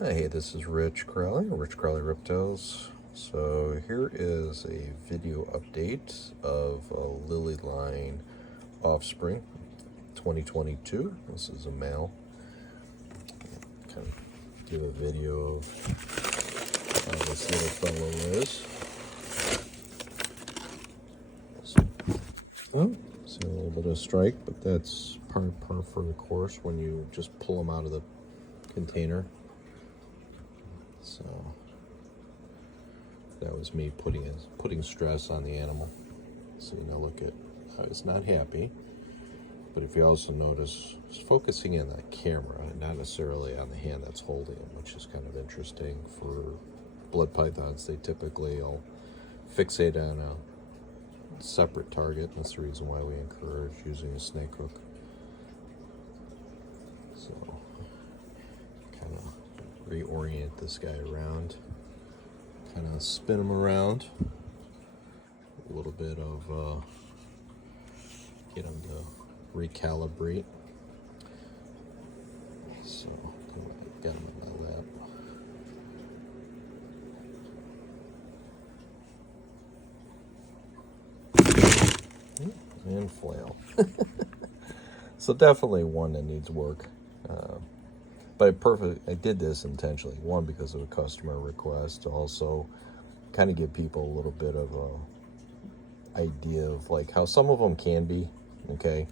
Hey, this is Rich Crowley, Rich Crowley Reptiles. So here is a video update of a Lily Line offspring, 2022. This is a male. Kind of give a video of how this little fellow is. So, see a little bit of strike, but that's par for the course when you just pull them out of the container. So that was me putting stress on the animal. So now look at how he's not happy. But if you also notice, he's focusing in the camera and not necessarily on the hand that's holding him, which is kind of interesting. For blood pythons, they typically will fixate on a separate target. That's the reason why we encourage using a snake hook. So kind of reorient this guy around, kind of spin him around, a little bit of get him to recalibrate. So got him in my lap. And flail. So definitely one that needs work. But I did this intentionally. One, because of a customer request. Also, kind of give people a little bit of a idea of like how some of them can be. Okay,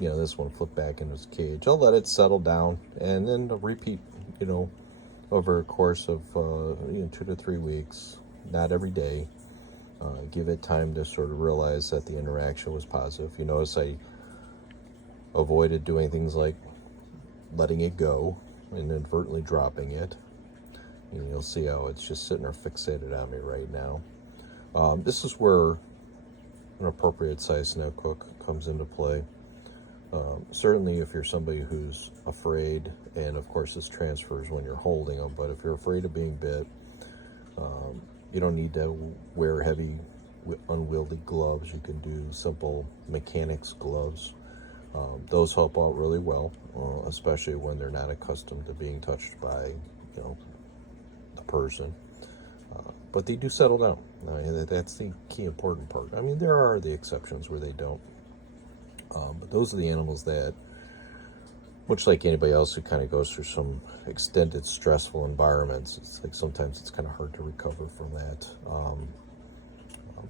you know, this one flipped back in his cage. I'll let it settle down and then repeat. You know, over a course of 2 to 3 weeks. Not every day. Give it time to sort of realize that the interaction was positive. You notice I avoided doing things like letting it go and inadvertently dropping it. And you'll see how it's just sitting there fixated on me right now. This is where an appropriate size snake hook comes into play. Certainly if you're somebody who's afraid, and of course this transfers when you're holding them, but if you're afraid of being bit, you don't need to wear heavy, unwieldy gloves. You can do simple mechanics gloves. Those help out really well, especially when they're not accustomed to being touched by, you know, the person. But they do settle down. That's the key important part. I mean, there are the exceptions where they don't. But those are the animals that, much like anybody else who kind of goes through some extended stressful environments, it's like sometimes it's kind of hard to recover from that.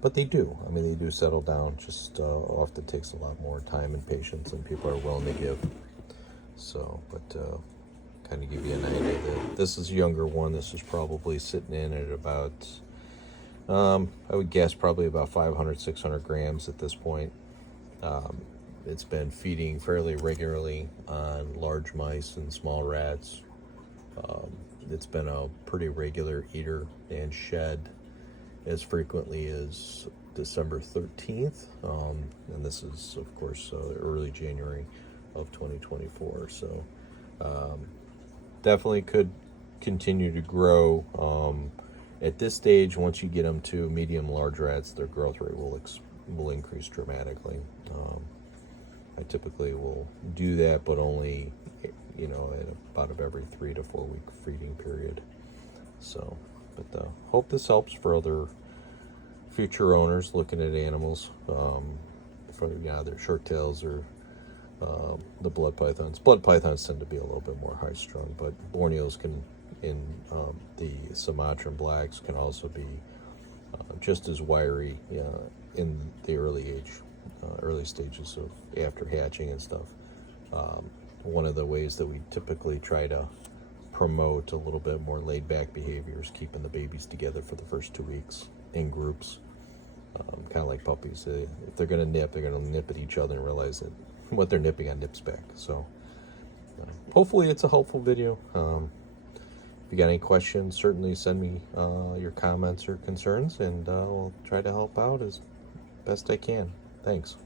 But they do. I mean, they do settle down. Just often takes a lot more time and patience than people are willing to give. So, but kind of give you an idea that this is a younger one. This is probably sitting in at about, I would guess probably about 500, 600 grams at this point. It's been feeding fairly regularly on large mice and small rats. It's been a pretty regular eater and shed as frequently as December 13th. And this is, of course, early January of 2024. So definitely could continue to grow. At this stage, once you get them to medium large rats, their growth rate will increase dramatically. I typically will do that, but only, you know, at about every 3 to 4 week feeding period. So, but hope this helps for other future owners looking at animals, for either short tails or the blood pythons. Blood pythons tend to be a little bit more high strung, but Borneos can, in the Sumatran blacks, can also be just as wiry in the early stages of after hatching and stuff. One of the ways that we typically try to promote a little bit more laid back behavior is keeping the babies together for the first 2 weeks in groups, kind of like puppies. If they're going to nip, they're going to nip at each other and realize that what they're nipping on nips back. So hopefully it's a helpful video. If you got any questions, certainly send me your comments or concerns, and I'll try to help out as best I can. Thanks.